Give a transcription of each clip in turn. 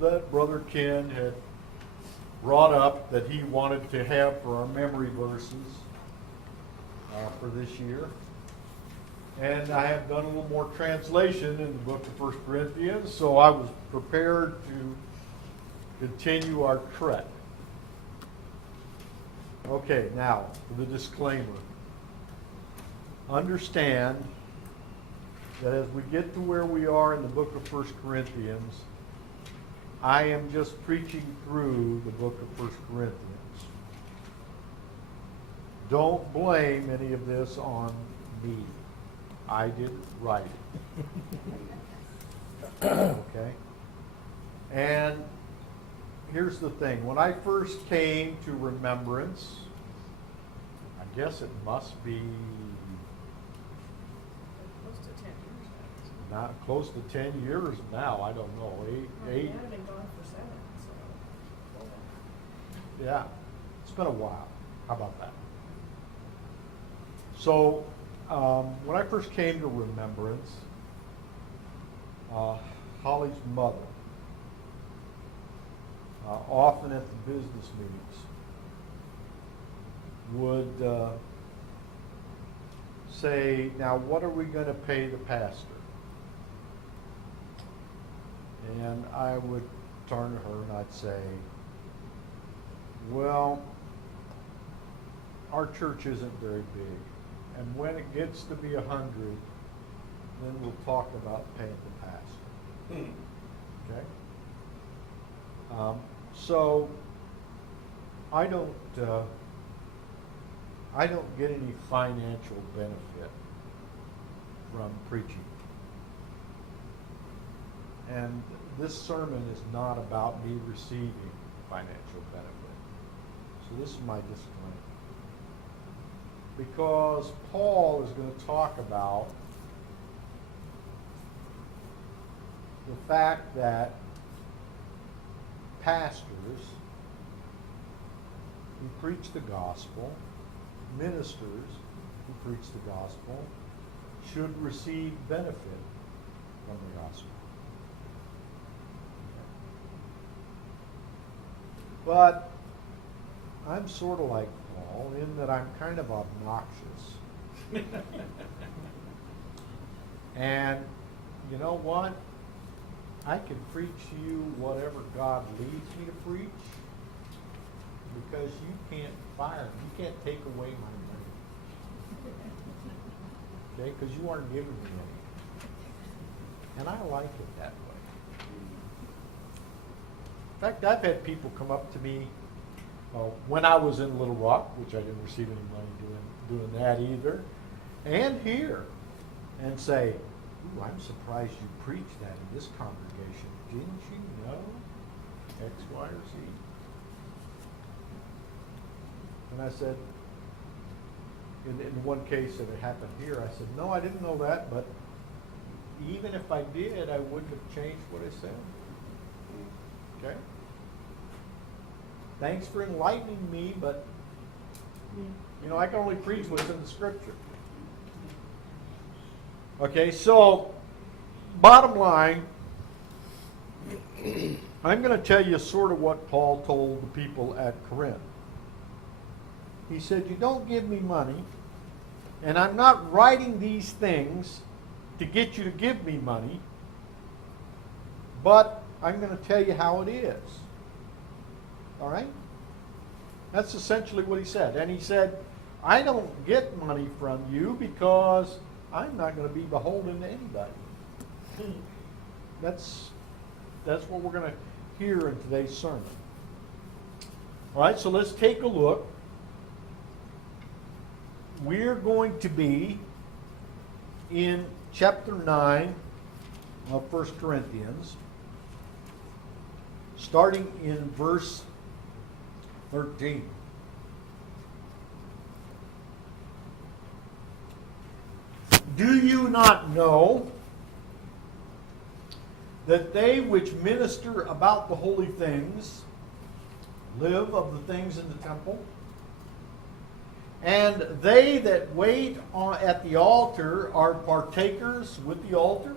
that Brother Ken had brought up that he wanted to have for our memory verses for this year. And I have done a little more translation in the book of 1 Corinthians, so I was prepared to continue our trek. Okay, now, for the disclaimer. Understand that as we get to where we are in the book of 1 Corinthians, I am just preaching through the book of 1 Corinthians. Don't blame any of this on me. I didn't write it. Okay? And here's the thing. When I first came to Remembrance, I guess it must be not close to 10 years now. I don't know. Eight. I've been gone for 7, so. Yeah, it's been a while. How about that? So, when I first came to Remembrance, Holly's mother, often at the business meetings, would say, now what are we going to pay the pastor? And I would turn to her and I'd say, well, our church isn't very big. And when it gets to be 100, then we'll talk about paying the pastor. Okay? So I don't get any financial benefit from preaching. And this sermon is not about me receiving financial benefit. So this is my disclaimer. Because Paul is going to talk about the fact that pastors who preach the gospel, ministers who preach the gospel, should receive benefit from the gospel. But I'm sort of like Paul in that I'm kind of obnoxious. And you know what? I can preach to you whatever God leads me to preach because you can't fire me. You can't take away my money. Okay? Because you aren't giving me any. And I like it that way. In fact, I've had people come up to me when I was in Little Rock, which I didn't receive any money doing that either, and here, and say, ooh, I'm surprised you preached that in this congregation. Didn't you know X, Y, or Z? And I said, in one case that it happened here, I said, no, I didn't know that, but even if I did, I wouldn't have changed what I said. Okay? Thanks for enlightening me, but I can only preach what's in the scripture. Okay, so bottom line, I'm going to tell you sort of what Paul told the people at Corinth. He said, you don't give me money, and I'm not writing these things to get you to give me money, but I'm going to tell you how it is. All right? That's essentially what he said. And he said, I don't get money from you because I'm not going to be beholden to anybody. That's what we're going to hear in today's sermon. All right, so let's take a look. We're going to be in chapter 9 of 1 Corinthians, starting in verse 13. Do you not know that they which minister about the holy things live of the things in the temple? And they that wait at the altar are partakers with the altar?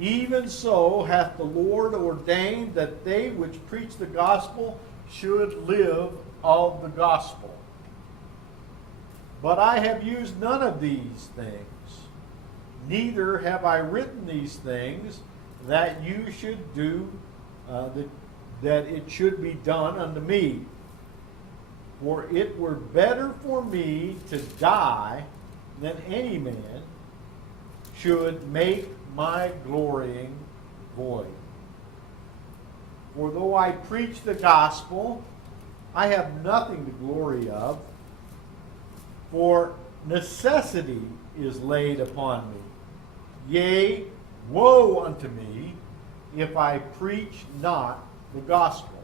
Even so hath the Lord ordained that they which preach the gospel should live of the gospel. But I have used none of these things, neither have I written these things that you should do, that it should be done unto me. For it were better for me to die than any man should make my glorying void. For though I preach the gospel, I have nothing to glory of, for necessity is laid upon me. Yea, woe unto me if I preach not the gospel.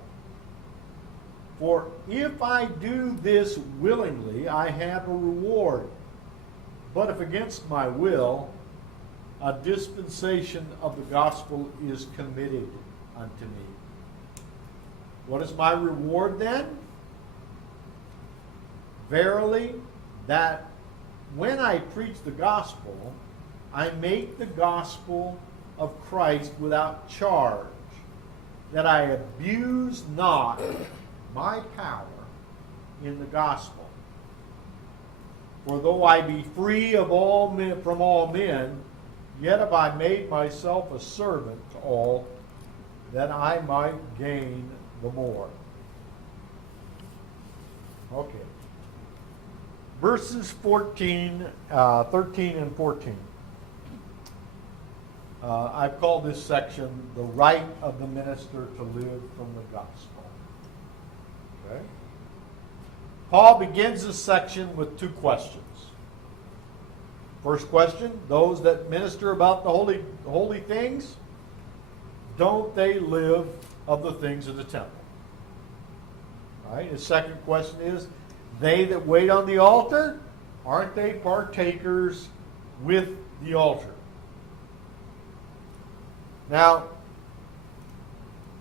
For if I do this willingly, I have a reward. But if against my will, a dispensation of the gospel is committed unto me. What is my reward then? Verily, that when I preach the gospel, I make the gospel of Christ without charge, that I abuse not my power in the gospel. For though I be free of all men, from all men, yet have I made myself a servant to all, that I might gain the more. Okay. Verses 13 and 14. I've called this section the right of the minister to live from the gospel. Okay. Paul begins this section with two questions. First question, those that minister about the holy things, don't they live of the things of the temple? All right. His second question is, they that wait on the altar, aren't they partakers with the altar? Now,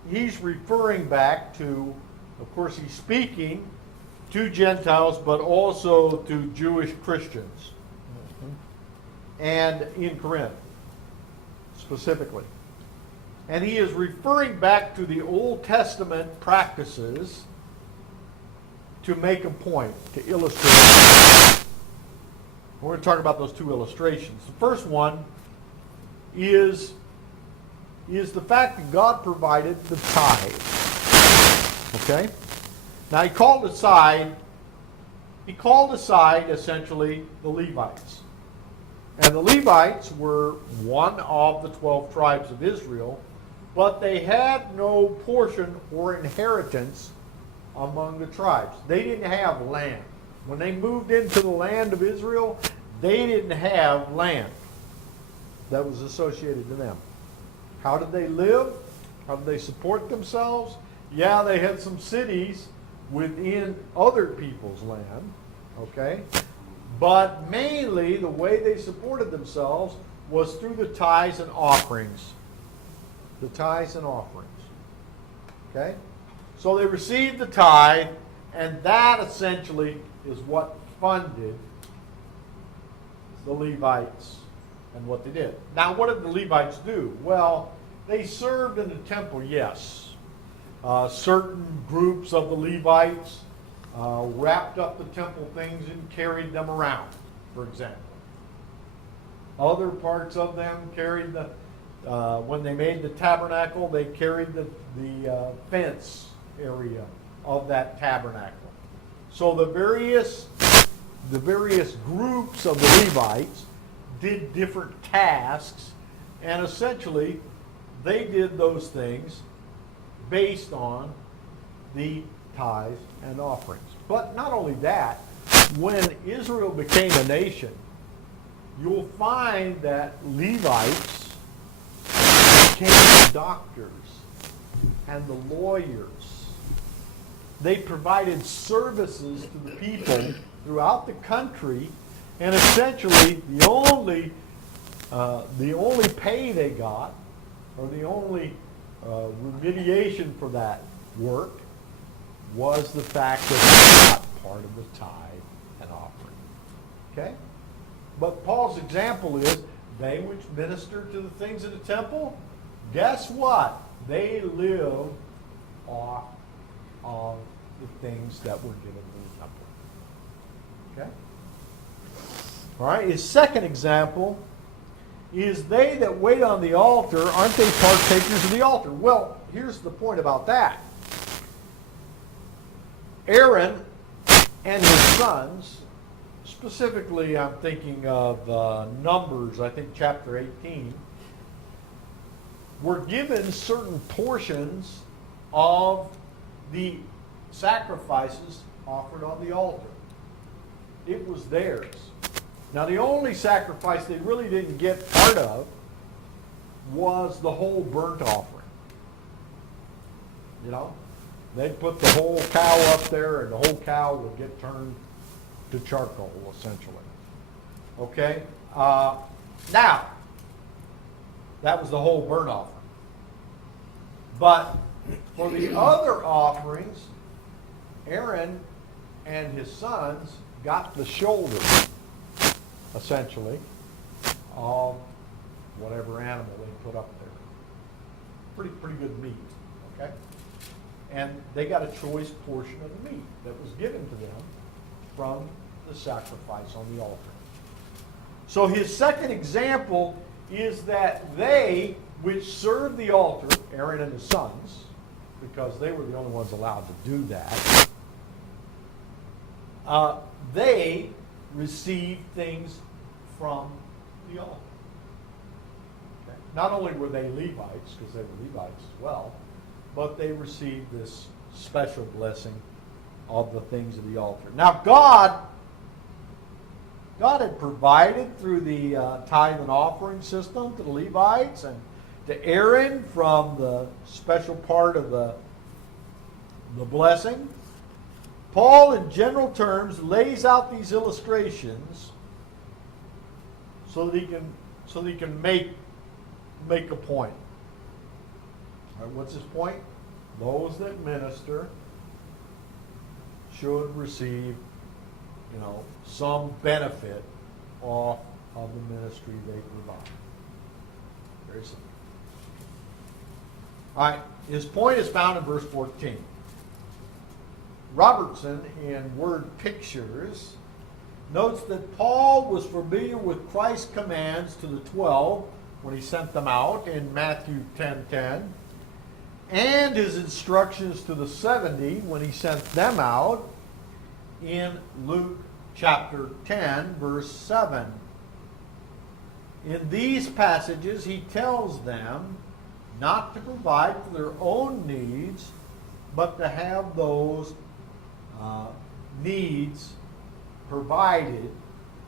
he's referring back to, of course, he's speaking to Gentiles, but also to Jewish Christians. And in Corinth, specifically. And he is referring back to the Old Testament practices to make a point, to illustrate. We're going to talk about those two illustrations. The first one is the fact that God provided the tithe. Okay? Now he called aside essentially the Levites. And the Levites were one of the 12 tribes of Israel, but they had no portion or inheritance among the tribes. They didn't have land. When they moved into the land of Israel, they didn't have land that was associated to them. How did they live? How did they support themselves? Yeah, they had some cities within other people's land, okay? But mainly the way they supported themselves was through the tithes and offerings. The tithes and offerings. Okay? So they received the tithe, and that essentially is what funded the Levites and what they did. Now, what did the Levites do? Well, they served in the temple, yes. Certain groups of the Levites wrapped up the temple things and carried them around, for example. Other parts of them carried the, when they made the tabernacle, they carried the fence area of that tabernacle. So the various groups of the Levites did different tasks, and essentially they did those things based on the tithes and offerings. But not only that, when Israel became a nation, you'll find that Levites became the doctors and the lawyers. They provided services to the people throughout the country, and essentially the only pay they got, or the only remediation for that work, was the fact that they got part of the tithe and offering. Okay? But Paul's example is they which minister to the things of the temple, guess what? They live off of the things that were given to the temple. Okay? All right, his second example is they that wait on the altar, aren't they partakers of the altar? Well, here's the point about that. Aaron and his sons, specifically I'm thinking of Numbers, I think chapter 18, were given certain portions of the sacrifices offered on the altar. It was theirs. Now the only sacrifice they really didn't get part of was the whole burnt offering. You know? They'd put the whole cow up there and the whole cow would get turned to charcoal, essentially. Okay? Now, that was the whole burnt offering. But for the other offerings, Aaron and his sons got the shoulder, essentially, of whatever animal they put up there. Pretty good meat, okay? And they got a choice portion of the meat that was given to them from the sacrifice on the altar. So his second example is that they which served the altar, Aaron and his sons, because they were the only ones allowed to do that, they received things from the altar. Okay. Not only were they Levites, because they were Levites as well, but they received this special blessing of the things of the altar. Now God had provided through the tithe and offering system to the Levites and to Aaron from the special part of the blessing. Paul, in general terms, lays out these illustrations so that he can make a point. All right, what's his point? Those that minister should receive, some benefit off of the ministry they provide. Very simple. All right, his point is found in verse 14. Robertson, in Word Pictures, notes that Paul was familiar with Christ's commands to the 12 when he sent them out in Matthew 10:10, and his instructions to the 70 when he sent them out in Luke chapter 10, verse 7. In these passages, he tells them not to provide for their own needs, but to have those needs provided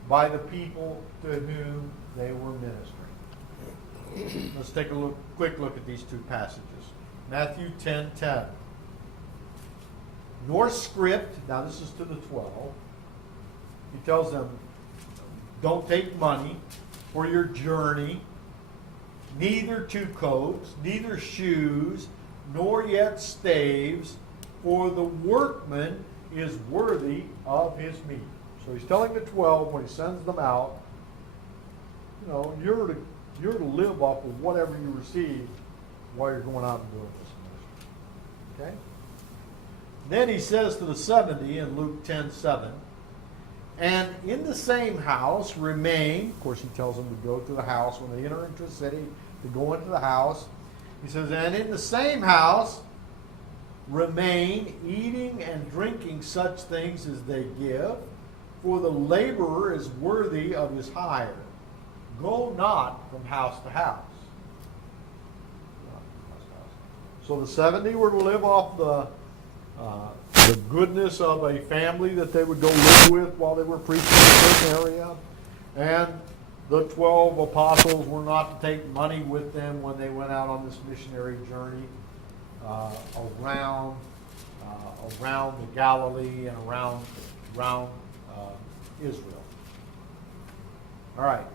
by the people to whom they were ministering. Let's take a quick look at these two passages. Matthew 10:10. Nor script, now this is to the 12. He tells them, don't take money for your journey, neither two coats, neither shoes, nor yet staves, for the workman is worthy of his meat. So he's telling the 12 when he sends them out, you're to live off of whatever you receive while you're going out and doing this ministry. Okay? Then he says to the 70 in Luke 10:7, and in the same house remain, of course he tells them to go to the house when they enter into a city, to go into the house. He says, and in the same house remain, eating and drinking such things as they give, for the laborer is worthy of his hire. Go not from house to house. So the 70 were to live off the goodness of a family that they would go live with while they were preaching in a certain area. And the 12 apostles were not to take money with them when they went out on this missionary journey around the Galilee and around Israel. All right.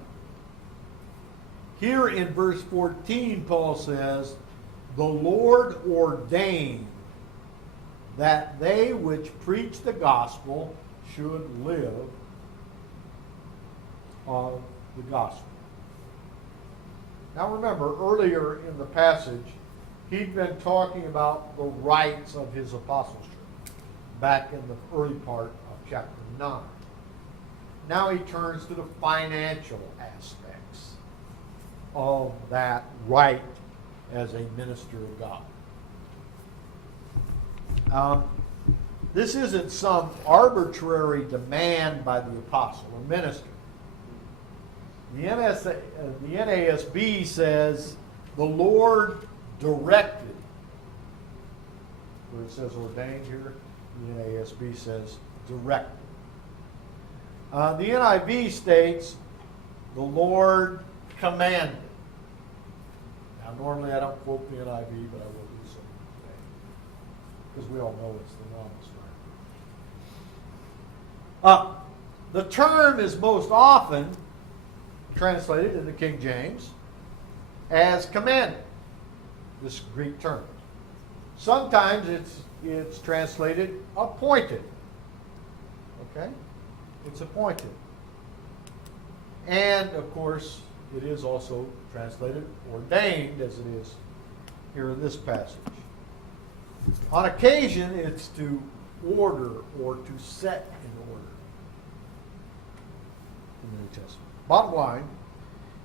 Here in verse 14, Paul says, the Lord ordained that they which preach the gospel should live of the gospel. Now remember, earlier in the passage, he'd been talking about the rights of his apostleship back in the early part of chapter 9. Now he turns to the financial aspects of that right as a minister of God. This isn't some arbitrary demand by the apostle or minister. The NASB says the Lord directed. Where it says ordained here, the NASB says directed. The NIV states the Lord commanded. Now, normally I don't quote the NIV, but I will do so today, because we all know it's the longest one. The term is most often translated in the King James as commanded, this Greek term. Sometimes it's translated appointed. Okay? It's appointed. And, of course, it is also translated ordained, as it is here in this passage. On occasion, it's to order or to set in order in the New Testament. Bottom line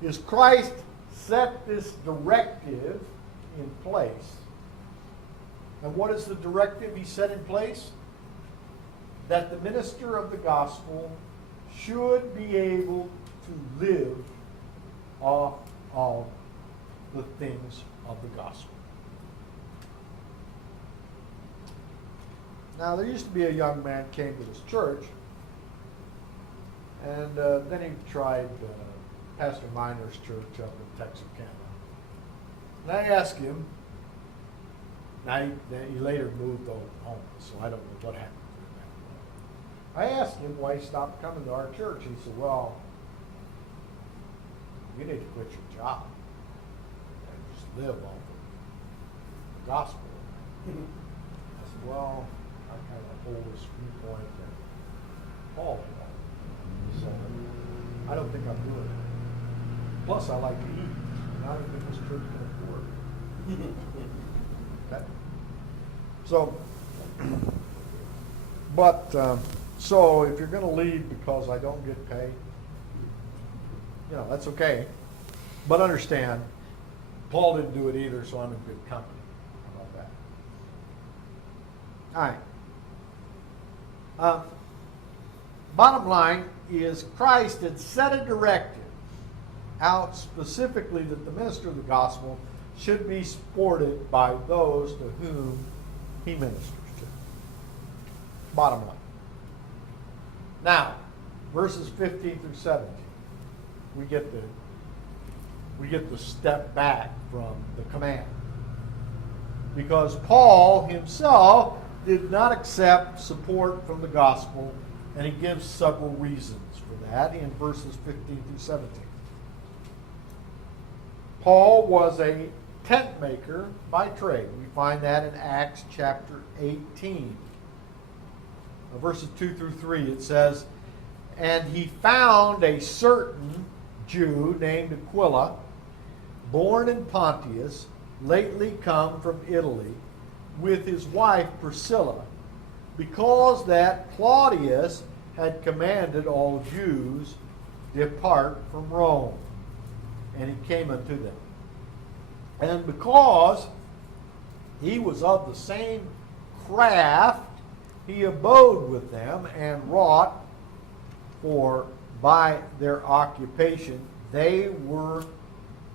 is Christ set this directive in place. And what is the directive he set in place? That the minister of the gospel should be able to live off of the things of the gospel. Now, there used to be a young man came to this church, and then he tried Pastor Miner's church up in Texarkana. And I asked him, now he later moved to Oklahoma, so I don't know what happened to him. I asked him why he stopped coming to our church. He said, well, you need to quit your job and just live off of the gospel. I said, well, I kind of hold this viewpoint that Paul did. So I don't think I'm doing it. Plus, I like to eat, and I don't think this church can afford it. Okay? So, but, so if you're going to leave because I don't get paid, that's okay. But understand, Paul didn't do it either, so I'm in good company. How about that? All right. Bottom line is Christ had set a directive out specifically that the minister of the gospel should be supported by those to whom he ministers to. Bottom line. Now, verses 15 through 17, we get the step back from the command. Because Paul himself did not accept support from the gospel, and he gives several reasons for that in verses 15 through 17. Paul was a tent maker by trade. We find that in Acts chapter 18. Verses 2 through 3, it says, and he found a certain Jew named Aquila, born in Pontus, lately come from Italy, with his wife Priscilla, because that Claudius had commanded all Jews depart from Rome. And he came unto them. And because he was of the same craft, he abode with them and wrought, for by their occupation they were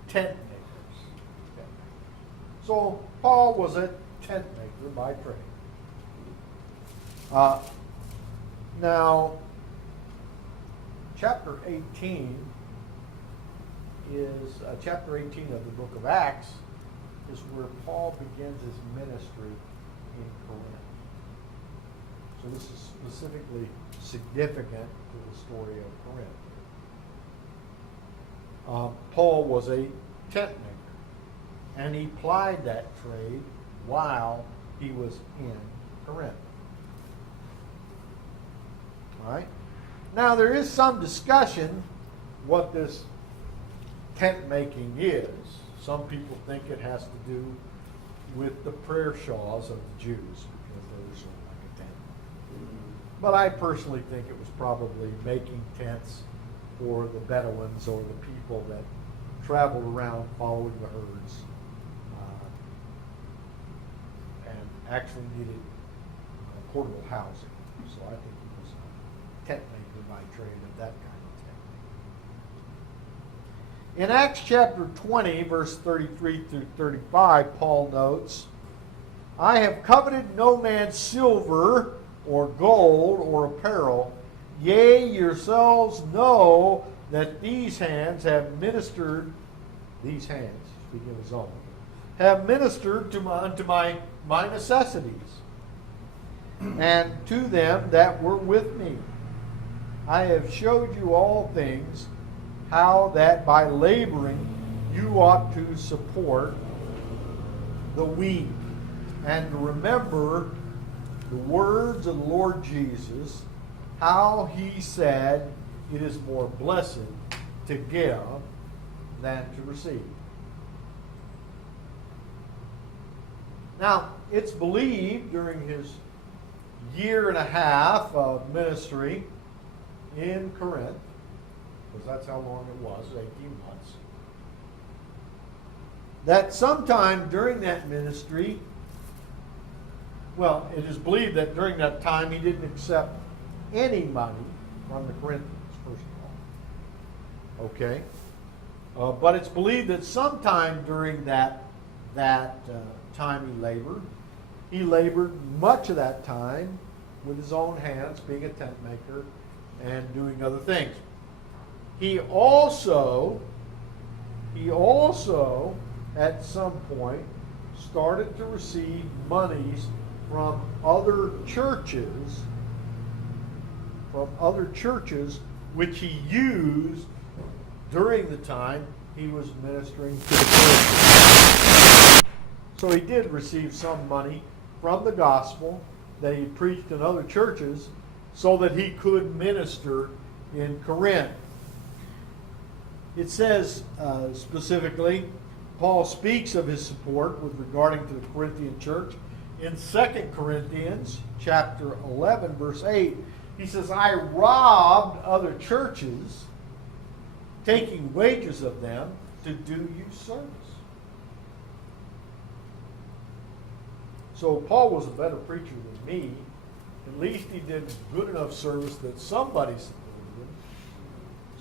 tent makers. So Paul was a tent maker by trade. Now, chapter 18 is chapter 18 of the book of Acts is where Paul begins his ministry in Corinth. So this is specifically significant to the story of Corinth. Paul was a tent maker, and he plied that trade while he was in Corinth. All right. Now there is some discussion what this tent making is. Some people think it has to do with the prayer shawls of the Jews, because they were sort of like a tent. But I personally think it was probably making tents for the Bedouins or the people that traveled around following the herds and actually needed portable housing. So I think it was a tent maker by trade of that kind of tent. In Acts chapter 20, verse 33 through 35, Paul notes, I have coveted no man's silver or gold or apparel. Yea, yourselves know that these hands have ministered, these hands, speaking of his own, have ministered unto my necessities, and to them that were with me. I have showed you all things, how that by laboring you ought to support the weak, and to remember the words of the Lord Jesus, how he said, it is more blessed to give than to receive. Now, it's believed during his year and a half of ministry in Corinth, because that's how long it was, 18 months, that sometime during that ministry, well, it is believed that during that time he didn't accept any money from the Corinthians, first of all. Okay? But it's believed that sometime during that time he labored much of that time with his own hands, being a tent maker and doing other things. He also at some point started to receive monies from other churches, which he used during the time he was ministering to the Corinthians. So he did receive some money from the gospel that he preached in other churches so that he could minister in Corinth. It says specifically, Paul speaks of his support with regarding to the Corinthian church. In 2 Corinthians chapter 11, verse 8, he says, I robbed other churches, taking wages of them to do you service. So Paul was a better preacher than me. At least he did good enough service that somebody supported him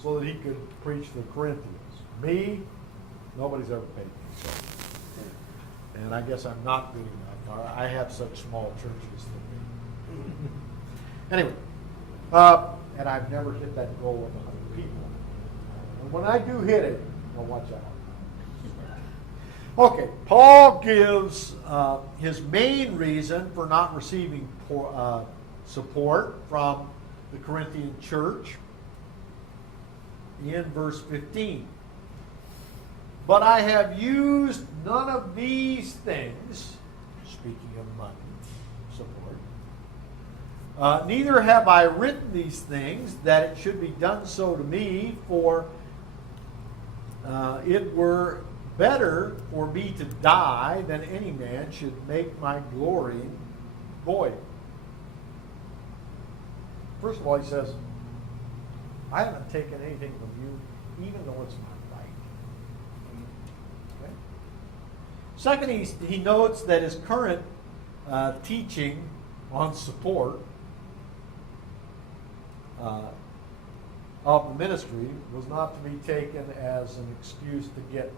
so that he could preach to the Corinthians. Me, nobody's ever paid me. So. And I guess I'm not good enough. I have such small churches than me. Anyway, and I've never hit that goal of 100 people. And when I do hit it, well, watch out. Okay, Paul gives his main reason for not receiving support from the Corinthian church in verse 15. But I have used none of these things, speaking of money, support, neither have I written these things that it should be done so to me, for it were better for me to die than any man should make my glory void. First of all, he says, I haven't taken anything from you, even though it's not right. Okay? Second, he notes that his current teaching on support of the ministry was not to be taken as an excuse to get money.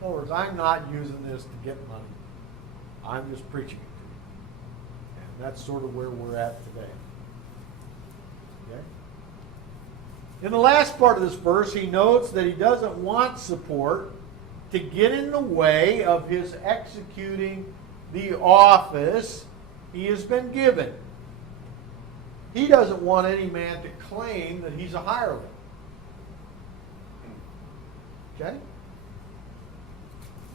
In other words, I'm not using this to get money. I'm just preaching it to you. And that's sort of where we're at today. Okay? In the last part of this verse, he notes that he doesn't want support to get in the way of his executing the office he has been given. He doesn't want any man to claim that he's a hireling. Okay?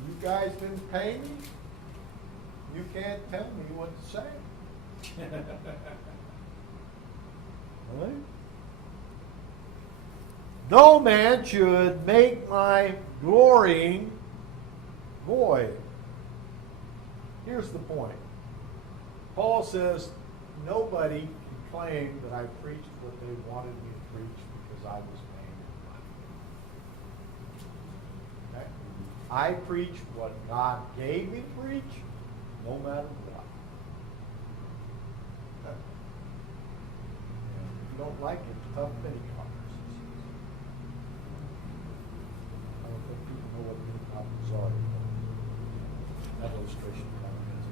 You guys didn't pay me. You can't tell me what to say. Right? no man should make my glorying void. Here's the point. Paul says, nobody can claim that I preached what they wanted me to preach because I was paying them money. Okay? I preach what God gave me to preach, no matter what. Okay? And if you don't like it, tough many coppers. I don't think people know what many coppers are. That illustration kind of is.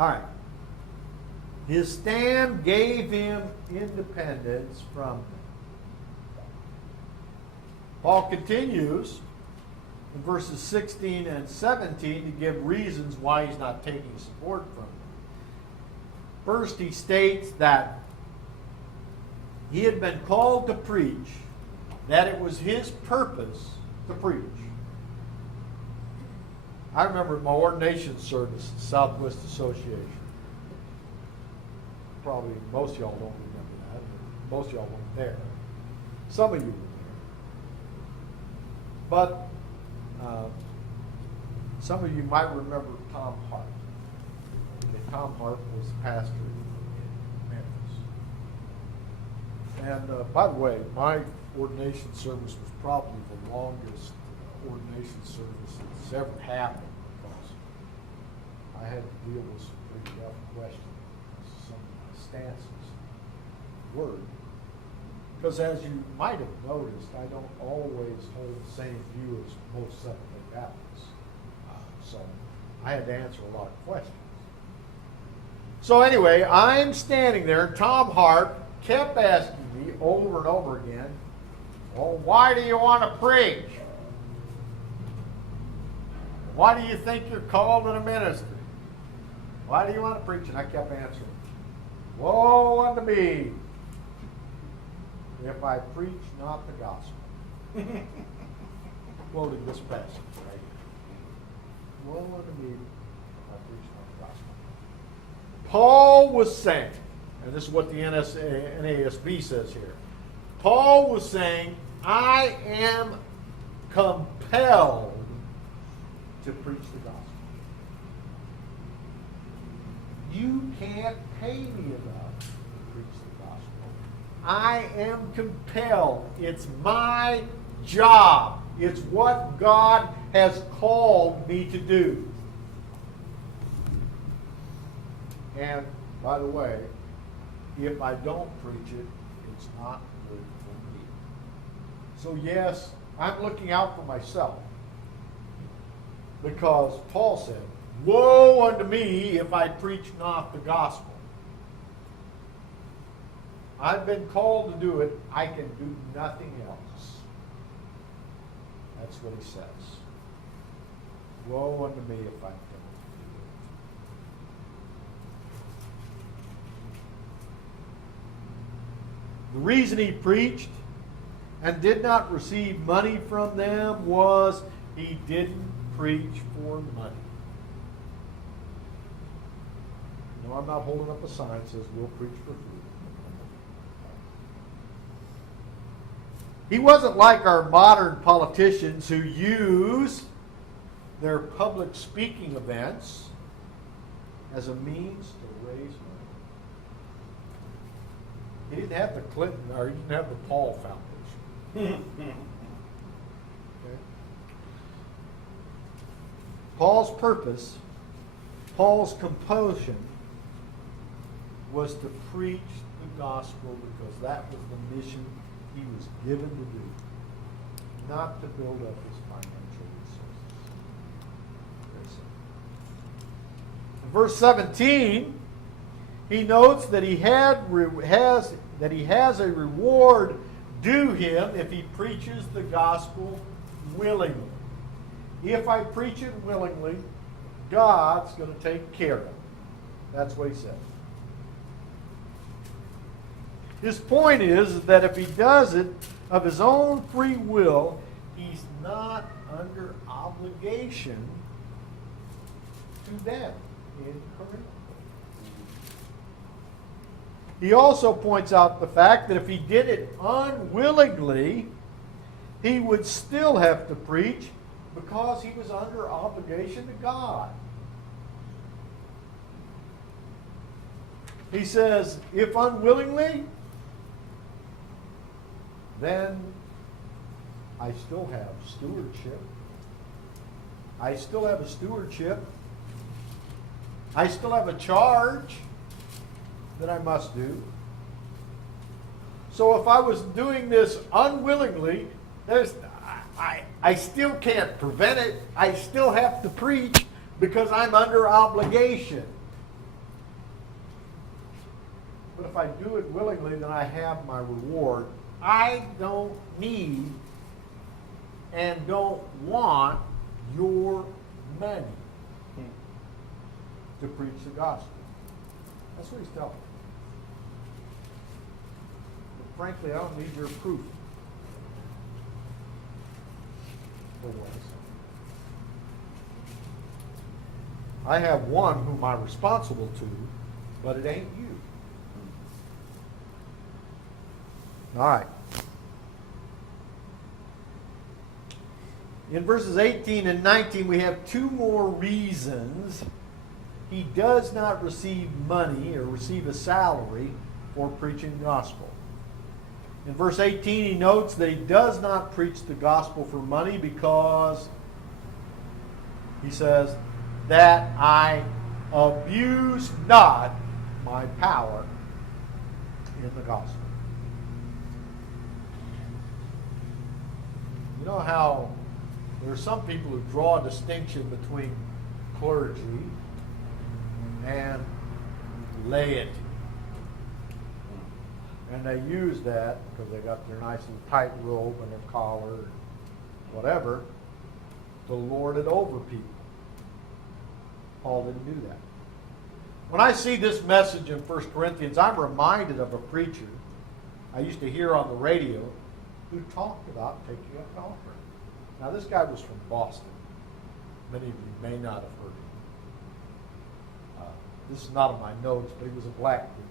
All right. His stand gave him independence from them. Paul continues in verses 16 and 17 to give reasons why he's not taking support from them. First, he states that he had been called to preach, that it was his purpose to preach. I remember my ordination service, Southwest Association. Probably most of y'all don't remember that. Most of y'all weren't there. Some of you were there. But some of you might remember Tom Hart. Okay, Tom Hart was the pastor in Memphis. And by the way, my ordination service was probably the longest ordination service that's ever happened because I had to deal with some pretty rough questions. Some of my stances were. Because as you might have noticed, I don't always hold the same view as most Seventh-day Baptists. So I had to answer a lot of questions. So anyway, I'm standing there, and Tom Hart kept asking me over and over again, well, why do you want to preach? Why do you think you're called in a ministry? Why do you want to preach? And I kept answering, woe unto me if I preach not the gospel. Quoting this passage, right? Woe unto me if I preach not the gospel. Paul was saying, and this is what the NASB says here. Paul was saying, I am compelled to preach the gospel. You can't pay me enough to preach the gospel. I am compelled. It's my job. It's what God has called me to do. And by the way, if I don't preach it, it's not good for me. So yes, I'm looking out for myself. Because Paul said, woe unto me if I preach not the gospel. I've been called to do it. I can do nothing else. That's what he says. Woe unto me if I don't do it. The reason he preached and did not receive money from them was he didn't preach for money. No, I'm not holding up a sign that says we'll preach for free. He wasn't like our modern politicians who use their public speaking events as a means to raise money. He didn't have the Clinton, or he didn't have the Paul Foundation. Okay. Paul's purpose, Paul's compulsion, was to preach the gospel because that was the mission he was given to do, not to build up his financial resources. In verse 17, he notes that he has a reward due him if he preaches the gospel willingly. If I preach it willingly, God's going to take care of it. That's what he says. His point is that if he does it of his own free will, he's not under obligation to them in Corinth. He also points out the fact that if he did it unwillingly, he would still have to preach because he was under obligation to God. He says, if unwillingly, then I still have stewardship. I still have a stewardship. I still have a charge that I must do. So if I was doing this unwillingly, I still can't prevent it. I still have to preach because I'm under obligation. But if I do it willingly, then I have my reward. I don't need and don't want your money to preach the gospel. That's what he's telling me. But frankly, I don't need your proof for what I say. I have one whom I'm responsible to, but it ain't you. All right. In verses 18 and 19, we have two more reasons he does not receive money or receive a salary for preaching the gospel. In verse 18, he notes that he does not preach the gospel for money because, he says, that I abuse not my power in the gospel. You know how there are some people who draw a distinction between clergy and laity. And they use that because they got their nice little tight robe and their collar and whatever to lord it over people. Paul didn't do that. When I see this message in 1 Corinthians, I'm reminded of a preacher I used to hear on the radio who talked about taking up an offering. Now, this guy was from Boston. Many of you may not have heard him. This is not on my notes, but he was a black preacher.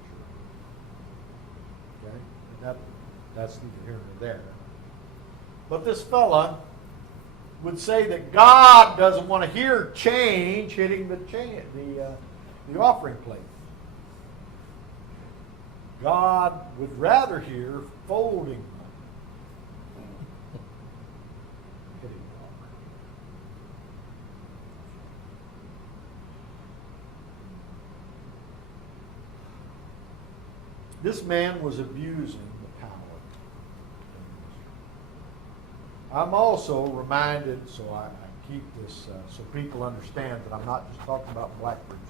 Okay? And that's neither here nor there. But this fella would say that God doesn't want to hear change hitting the offering plate. God would rather hear folding money hitting the offering. This man was abusing the power. I'm also reminded, so I keep this so people understand that I'm not just talking about black preachers.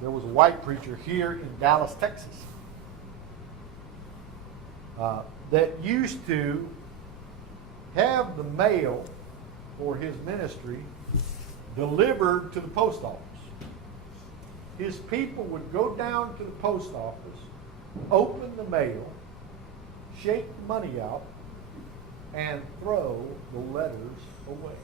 There was a white preacher here in Dallas, Texas, that used to have the mail for his ministry delivered to the post office. His people would go down to the post office, open the mail, shake the money out, and throw the letters away.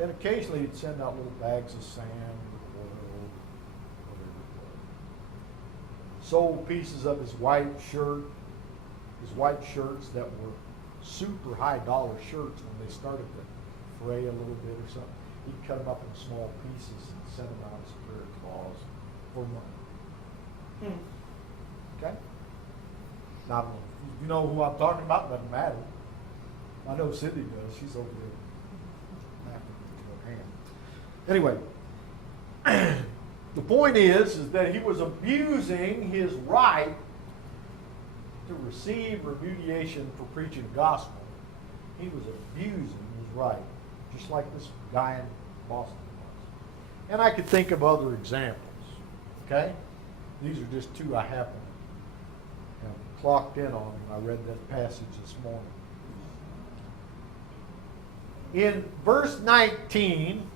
And occasionally he'd send out little bags of sand or oil, whatever it was. Sold pieces of his white shirts that were super high dollar shirts when they started to fray a little bit or something. He'd cut them up in small pieces and send them out as prayer claws for money. Okay? Now, you know who I'm talking about? Doesn't matter. I know Cindy does. She's over there. Anyway, the point is that he was abusing his right to receive remuneration for preaching the gospel. He was abusing his right, just like this guy in Boston was. And I could think of other examples. Okay? These are just two I happened to have clocked in on when I read that passage this morning. In verse 19,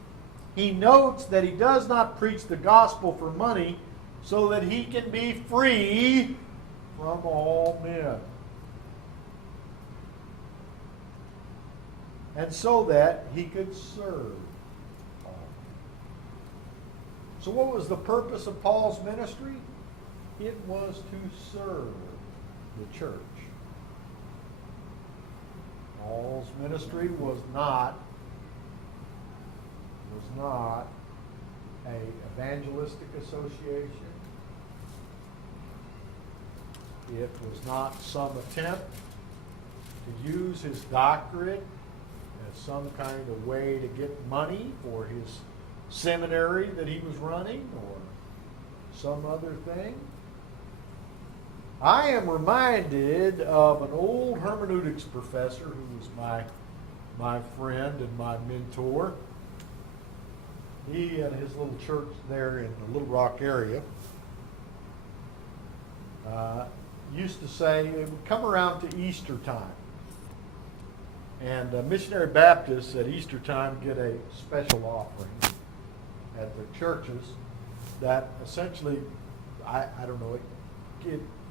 he notes that he does not preach the gospel for money so that he can be free from all men. and so that he could serve all. So what was the purpose of Paul's ministry? It was to serve the church. Paul's ministry was not a evangelistic association. It was not some attempt to use his doctorate as some kind of way to get money for his seminary that he was running or some other thing. I am reminded of an old hermeneutics professor who was my friend and my mentor. He and his little church there in the Little Rock area used to say, it would come around to Easter time. And missionary Baptists at Easter time get a special offering at their churches that essentially, I don't know,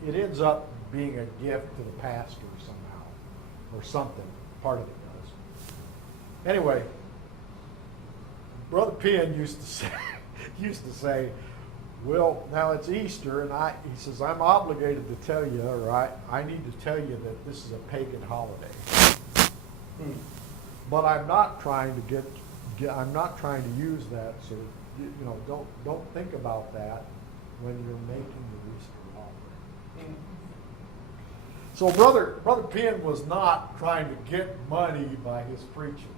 it ends up being a gift to the pastor somehow, or something. Part of it does. Anyway, Brother Penn used to say, well, now it's Easter, and he says, I'm obligated to tell you, or I need to tell you that this is a pagan holiday. But I'm not trying to I'm not trying to use that, so don't think about that when you're making the Easter offering. So Brother Penn was not trying to get money by his preaching.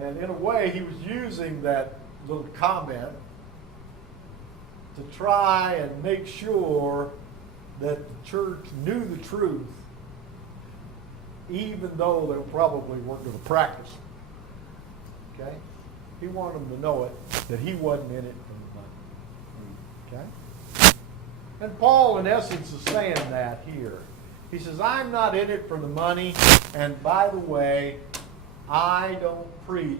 And in a way, he was using that little comment to try and make sure that the church knew the truth, even though they probably weren't going to practice it. Okay? He wanted them to know it, that he wasn't in it for the money. Okay? And Paul, in essence, is saying that here. He says, I'm not in it for the money, and by the way, I don't preach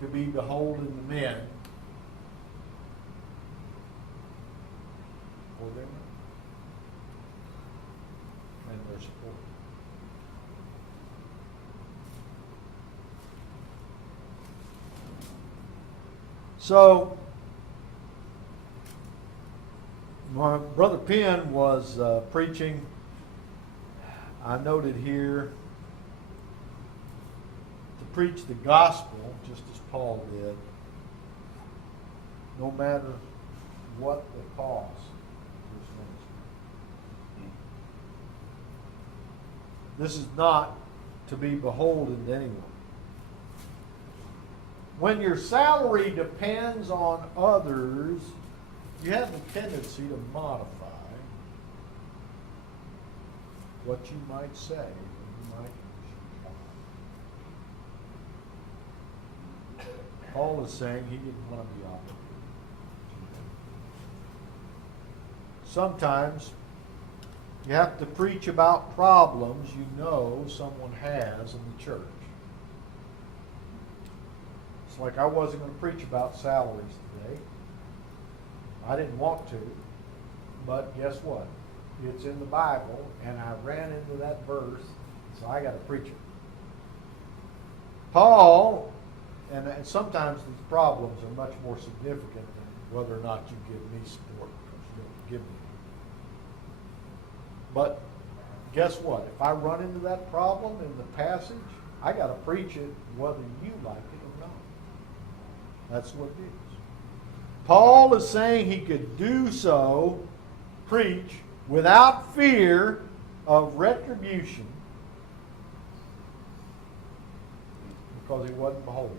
to be beholden to men for their money and their support. So, my Brother Penn was preaching, I noted here, to preach the gospel, just as Paul did, no matter what the cost of his ministry. This is not to be beholden to anyone. When your salary depends on others, you have a tendency to modify what you might say, you might. Paul is saying he didn't want to be obligated. Sometimes you have to preach about problems you know someone has in the church. It's like I wasn't going to preach about salaries today. I didn't want to, but guess what? It's in the Bible, and I ran into that verse, so I got to preach it. Paul, and sometimes these problems are much more significant than whether or not you give me support, because you don't give me. But guess what? If I run into that problem in the passage, I got to preach it whether you like it or not. That's what it is. Paul is saying he could do so, preach, without fear of retribution, because he wasn't beholden.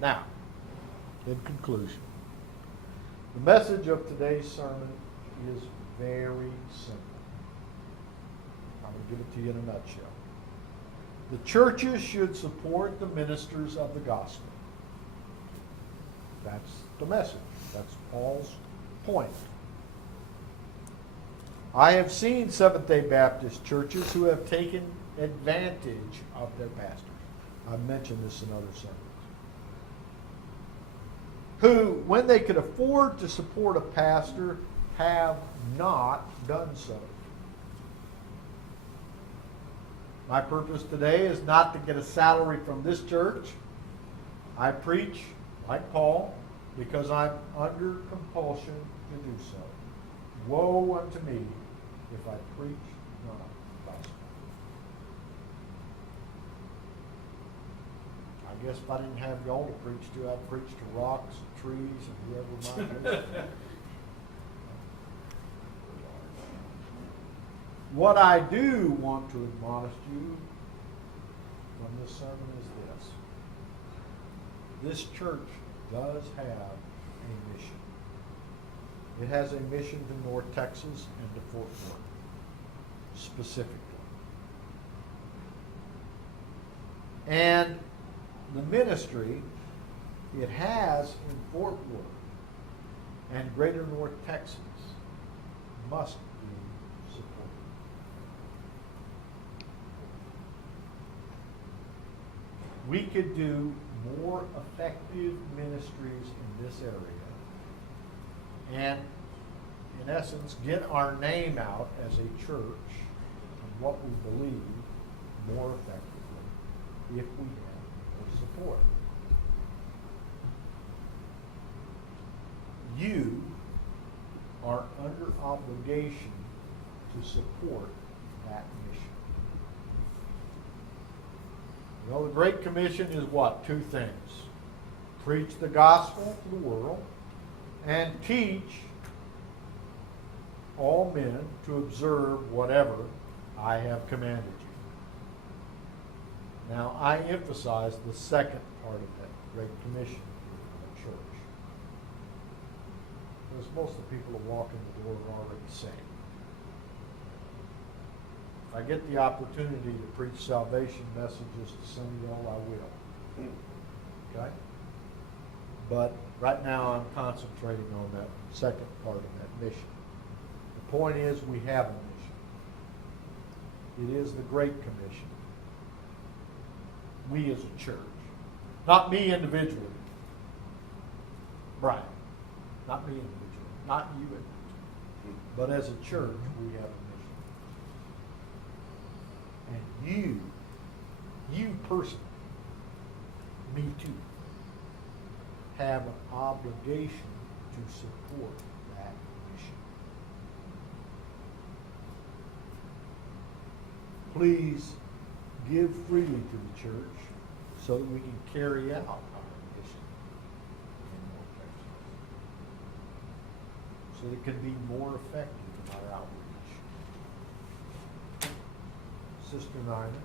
Now, in conclusion, the message of today's sermon is very simple. I'm going to give it to you in a nutshell. The churches should support the ministers of the gospel. That's the message. That's Paul's point. I have seen Seventh-day Baptist churches who have taken advantage of their pastors. I've mentioned this in other sermons. Who, when they could afford to support a pastor, have not done so. My purpose today is not to get a salary from this church. I preach, like Paul, because I'm under compulsion to do so. Woe unto me if I preach not the gospel. I guess if I didn't have y'all to preach to, I'd preach to rocks, and trees, and whoever might listen. What I do want to admonish you from this sermon is this. This church does have a mission. It has a mission to North Texas and to Fort Worth, specifically. And the ministry it has in Fort Worth and greater North Texas must be supported. We could do more effective ministries in this area and, in essence, get our name out as a church and what we believe more effectively if we have more support. You are under obligation to support that mission. You know, the Great Commission is what? Two things. Preach the gospel to the world and teach all men to observe whatever I have commanded you. Now, I emphasize the second part of that Great Commission in the church. Because most of the people who walk in the door are already saved. If I get the opportunity to preach salvation messages to some of y'all, I will. Okay? But right now I'm concentrating on that second part of that mission. The point is we have a mission. It is the Great Commission. We as a church. Not me individually. Brian. Not me individually. Not you individually. But as a church, we have a mission. And you personally, me too, have an obligation to support that mission. Please give freely to the church so that we can carry out our mission in North Texas. So that it can be more effective in our outreach. Sister Nina.